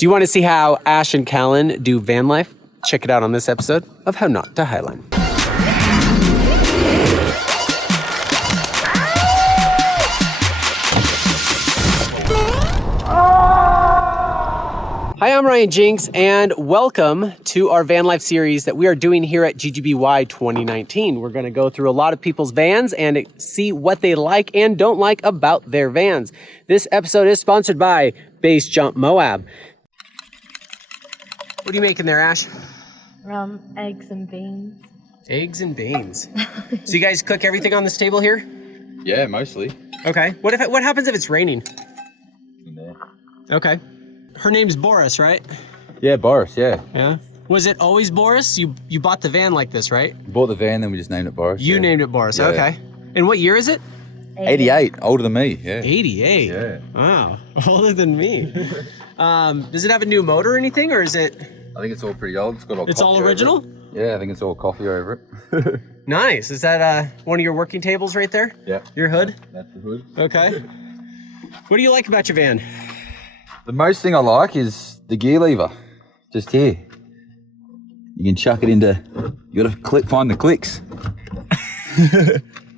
Do you want to see how Ash and Callan do van life? Check it out on this episode of How Not to Highline. Hi, I'm Ryan Jinks, and welcome to our van life series that we are doing here at GGBY 2019. We're going to go through a lot of people's vans and see what they like and don't like about their vans. This episode is sponsored by Base Jump Moab. What are you making there, Ash? Eggs and beans. Eggs and beans. So you guys cook everything on this table here? Yeah, mostly. Okay. What happens if it's raining? In there. Okay. Her name's Boris, right? Yeah, Boris, yeah. Yeah. Was it always Boris? You bought the van like this, right? We bought the van, then we just named it Boris. You named it Boris, yeah. Okay. And what year is it? 88, older than me, yeah. 88? Yeah. Wow, older than me. Does it have a new motor or anything, or is it? I think it's all pretty old. It's got all It's coffee all over original? it. Yeah, I think it's all coffee over it. Nice. Is that one of your working tables right there? Yeah. Your hood? That's the hood. Okay. What do you like about your van? The most thing I like is the gear lever, just here. You can chuck it into, you gotta find the clicks.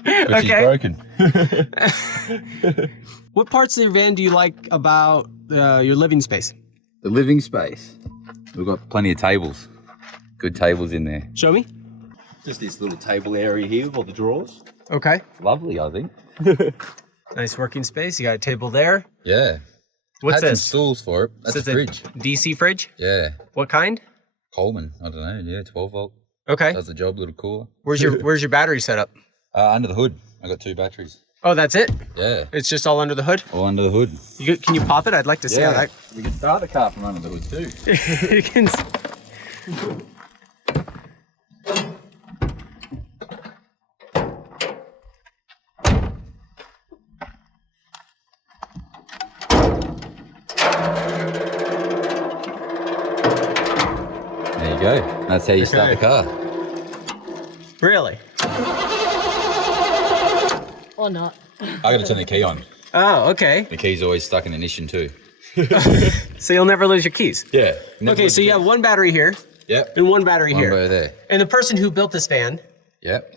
Which is broken. What parts of your van do you like about your living space? The living space. We've got plenty of tables. Good tables in there. Show me. Just this little table area here with all the drawers. Okay. Lovely, I think. Nice working space. You got a table there. Yeah. What's Had this? some stools for it. That's a fridge. DC fridge? Yeah. What kind? Coleman. I don't know. Yeah, 12 volt. Okay. Does the job. A little cooler. Where's your battery setup? Under the hood. I got 2 batteries. Oh, that's it? Yeah. It's just all under the hood? All under the hood. Can you pop it? I'd like to see how that... We can start the car from under the hood too. You can... There you go. That's how you start the car. Really? Or not. I got to turn the key on. Oh, okay. The key's always stuck in ignition too. So you'll never lose your keys? Yeah. Okay, so you have one battery here. Yep. And one battery One here. over there. And the person who built this van Yep.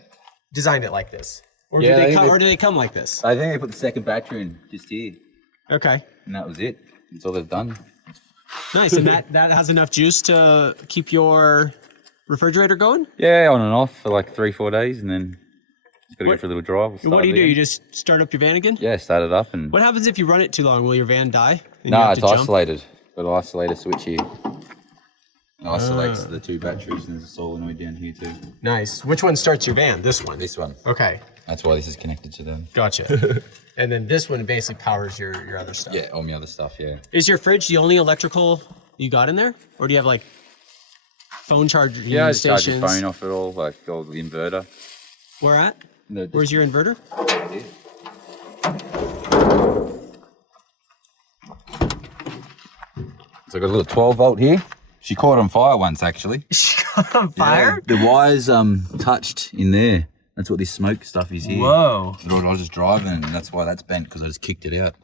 designed it like this? Or, Yeah, do they come like this? I think they put the second battery in just here. Okay. And that was it. That's all they've done. Nice. And that has enough juice to keep your refrigerator going? Yeah, on and off for like 3-4 days, and then just gotta go for a little drive. What do? You just start up your van again? Yeah, start it up and. What happens if you run it too long? Will your van die? No, it's isolated. Got an isolator switch here. It isolates the 2 batteries, and there's a solenoid down here too. Nice. Which one starts your van? This one? This one. Okay. That's why this is connected to them. Gotcha. And then this one basically powers your other stuff. Yeah, all my other stuff, yeah. Is your fridge the only electrical you got in there? Or do you have like phone charger stations? Yeah, I just charge your phone off it all, like all the inverter. Where at? No, Where's your inverter? Yeah. So I got a little 12 volt here. She caught on fire once actually. She got on fire? Yeah, the wires touched in there. That's what this smoke stuff is here. Whoa. I was just driving and that's why that's bent, because I just kicked it out.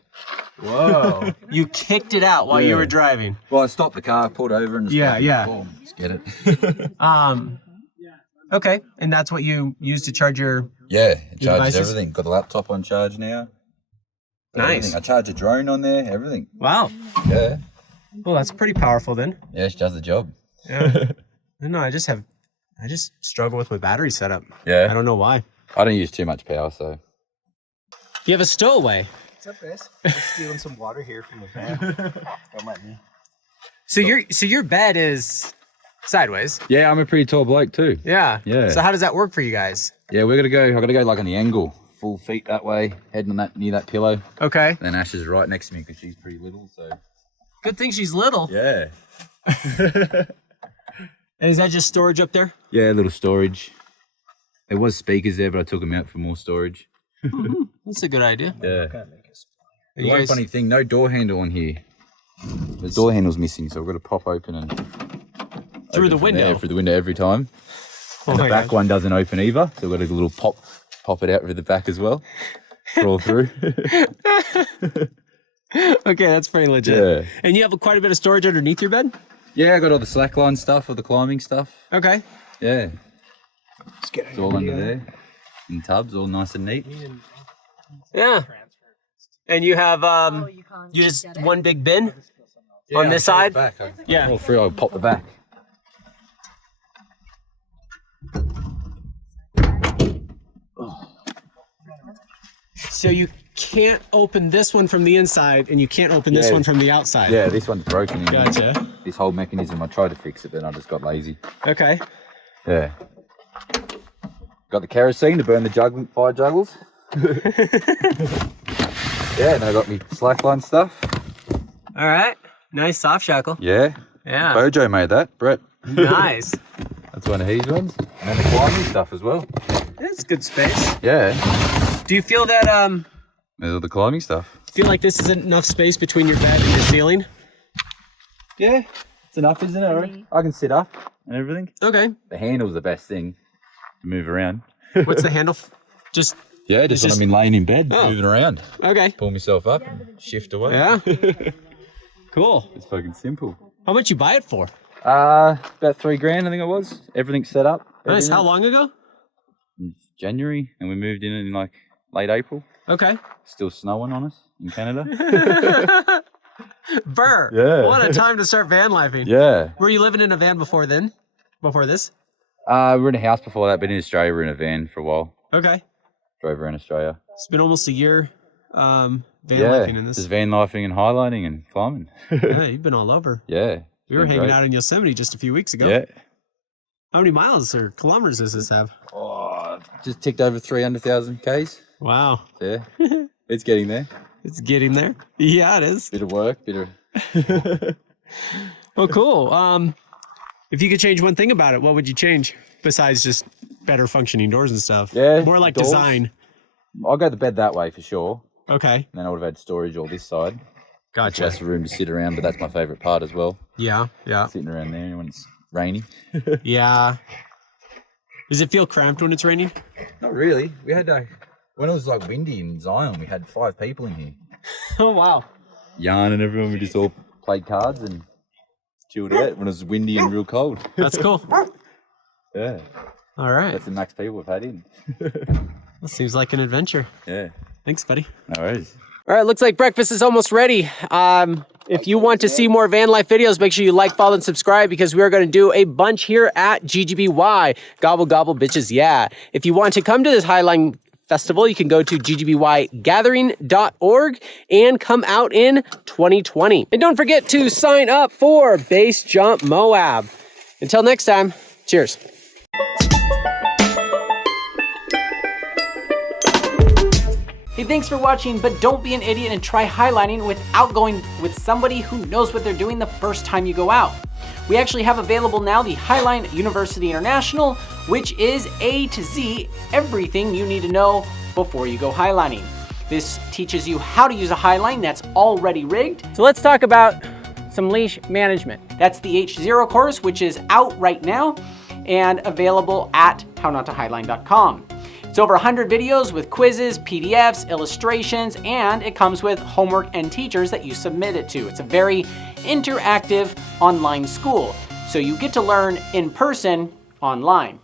Whoa. You kicked it out while you were driving. Well, I stopped the car, pulled over and just boom, just get it. Okay. And that's what you use to charge your Yeah, it charges devices? everything. Got the laptop on charge now. Nice. Everything. I charge a drone on there, everything. Wow. Yeah. Well, that's pretty powerful then. Yeah, she does the job. Yeah. No, I just struggle with my battery setup. Yeah. I don't know why. I don't use too much power, so. You have a stowaway. What's up, guys? Just stealing some water here from the van. Don't let me. So your bed is sideways. Yeah, I'm a pretty tall bloke too. Yeah. Yeah. So how does that work for you guys? Yeah, I gotta go like on the angle, full feet that way, head on that near that pillow. Okay. Then Ash is right next to me because she's pretty little, so. Good thing she's little. Yeah. And is that just storage up there? Yeah, a little storage. There was speakers there, but I took them out for more storage. That's a good idea. Yeah. And you One guys- funny thing, no door handle on here. The door handle's missing, so I've got to pop open and Through open the from window? there, through the window every time. Oh And the my back gosh. one doesn't open either, so we've got a little pop it out through the back as well. Crawl through. Okay, that's pretty legit. Yeah. And you have quite a bit of storage underneath your bed? Yeah, I got all the slackline stuff, all the climbing stuff. Okay. Yeah, Let's get it's all under there. In tubs, all nice and neat. Yeah. And you have you just one big bin on this side? Back. Yeah. All three, I'll pop the back. So you can't open this one from the inside and you can't open this Yeah. one from the outside. Yeah, this one's broken. Gotcha. This whole mechanism, I tried to fix it, but I just got lazy. Okay. Yeah. Got the kerosene to burn the fire juggles. Yeah, and I got me slackline stuff. All right. Nice soft shackle. Yeah. Yeah. Bojo made that, Brett. Nice. That's one of his ones. And the climbing stuff as well. That's good space. Yeah. Do you feel that There's all the climbing stuff. feel like this isn't enough space between your bed and your ceiling? Yeah. It's enough, isn't it? I can sit up and everything. Okay. The handle's the best thing to move around. What's the handle? Just Yeah, just when just- I'm laying in bed, Oh. moving around. okay. Pull myself up and shift away. Yeah. Cool. It's fucking simple. How much you buy it for? About $3,000, I think it was. Everything's set up. Nice. everything. How long ago? In January, and we moved in like late April. Okay. Still snowing on us in Canada. Burr. Yeah. What a time to start van lifing. Yeah. Were you living in a van before then? Before this? We were in a house before that, but in Australia, we were in a van for a while. Okay. Drove around Australia. It's been almost a year van Yeah. lifing in this. Just van lifing and highlighting and climbing. Yeah, you've been all over. Yeah. We were been hanging great. out in Yosemite just a few weeks ago. Yeah. How many miles or kilometers does this have? Oh, just ticked over 300,000 Ks. Wow. Yeah. It's getting there. It's getting there. Yeah, it is. Bit of work, bit of... Well, cool. If you could change one thing about it, what would you change besides just better functioning doors and stuff? Yeah, More like doors. design. I'll go the bed that way for sure. Okay. And then I would have had storage all this side. Gotcha. Less room to sit around, but that's my favourite part as well. Yeah. Yeah. Sitting around there when it's rainy. Yeah. Does it feel cramped when it's raining? Not really. We had when it was like windy in Zion, we had 5 people in here. Oh, wow. Yarn and everyone, we just all played cards and chilled out when it was windy and real cold. That's cool. Yeah, All right. that's the max people we've had in. That seems like an adventure. Yeah, Thanks, buddy. no worries. All right, looks like breakfast is almost ready. If you want to see more van life videos, make sure you like, follow, and subscribe because we are going to do a bunch here at GGBY. Gobble, gobble, bitches, yeah. If you want to come to this Highline Festival, you can go to ggbygathering.org and come out in 2020. And don't forget to sign up for Base Jump Moab. Until next time, cheers. Hey, thanks for watching, but don't be an idiot and try highlining without going with somebody who knows what they're doing the first time you go out. We actually have available now the Highline University International, which is A to Z, everything you need to know before you go highlining. This teaches you how to use a highline that's already rigged. So let's talk about some leash management. That's the H0 course, which is out right now and available at hownottohighline.com. It's over 100 videos with quizzes, PDFs, illustrations, and it comes with homework and teachers that you submit it to. It's a very interactive online school, so you get to learn in person online.